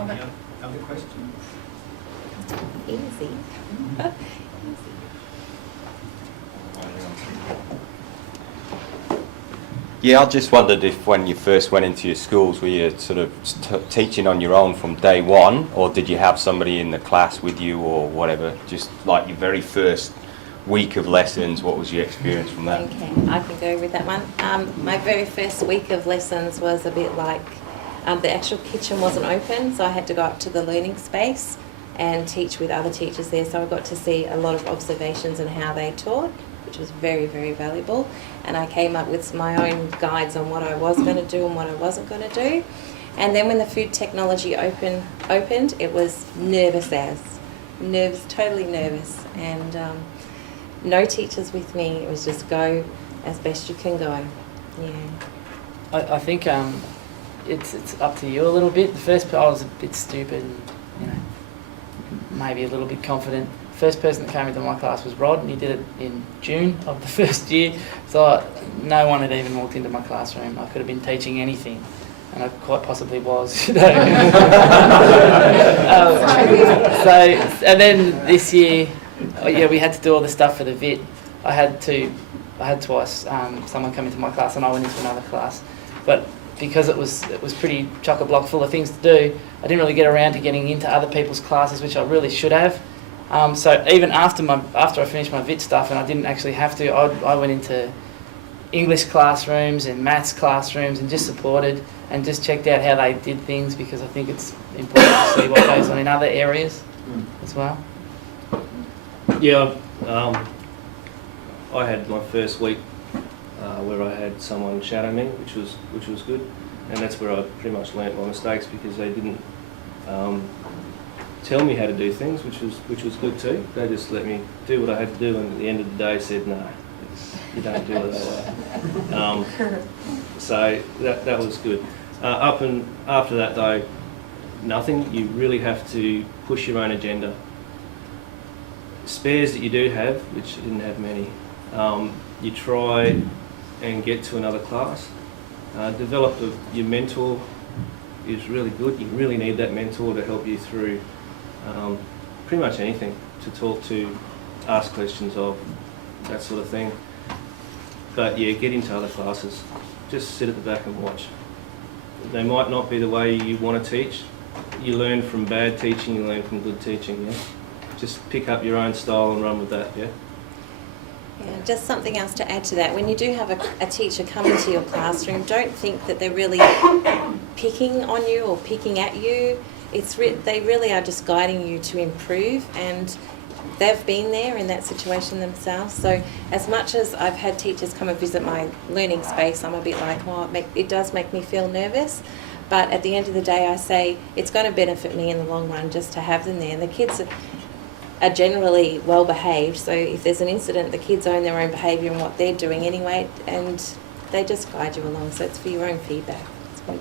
Other questions? Easy. Yeah, I just wondered if when you first went into your schools, were you sort of teaching on your own from day one, or did you have somebody in the class with you or whatever? Just like your very first week of lessons, what was your experience from that? Okay, I can go with that one. My very first week of lessons was a bit like the actual kitchen wasn't open, so I had to go up to the learning space and teach with other teachers there. So I got to see a lot of observations and how they taught, which was very, very valuable. And I came up with my own guides on what I was going to do and what I wasn't going to do. And then when the food technology opened, it was totally nervous. And no teachers with me. It was just go as best you can go. Yeah. I think it's up to you a little bit. The first part I was a bit stupid, and, maybe a little bit confident. First person that came into my class was Rod, and he did it in June of the first year. So no one had even walked into my classroom. I could have been teaching anything, and I quite possibly was. So, and then this year, we had to do all the stuff for the VIT. I had twice someone come into my class, and I went into another class. But because it was pretty chock-a-block full of things to do, I didn't really get around to getting into other people's classes, which I really should have. So even after I finished my VIT stuff and I didn't actually have to, I went into English classrooms and maths classrooms and just supported and just checked out how they did things, because I think it's important to see what goes on in other areas as well. Yeah, I had my first week where I had someone shadow me, which was good, and that's where I pretty much learnt my mistakes, because they didn't tell me how to do things, which was good too. They just let me do what I had to do, and at the end of the day said, no, you don't do it that way. So that was good. Up and after that though, nothing. You really have to push your own agenda. Spares that you do have, which you didn't have many, you try and get to another class. Develop your mentor is really good. You really need that mentor to help you through pretty much anything, to talk to, ask questions of, that sort of thing. But yeah, get into other classes. Just sit at the back and watch. They might not be the way you want to teach. You learn from bad teaching, you learn from good teaching, yeah? Just pick up your own style and run with that, yeah? Yeah, just something else to add to that. When you do have a teacher come into your classroom, don't think that they're really picking on you or picking at you. They really are just guiding you to improve, and they've been there in that situation themselves. So as much as I've had teachers come and visit my learning space, I'm a bit like, it does make me feel nervous. But at the end of the day, I say it's going to benefit me in the long run just to have them there. And the kids are generally well behaved, so if there's an incident, the kids own their own behaviour and what they're doing anyway, and they just guide you along, so it's for your own feedback. It's good.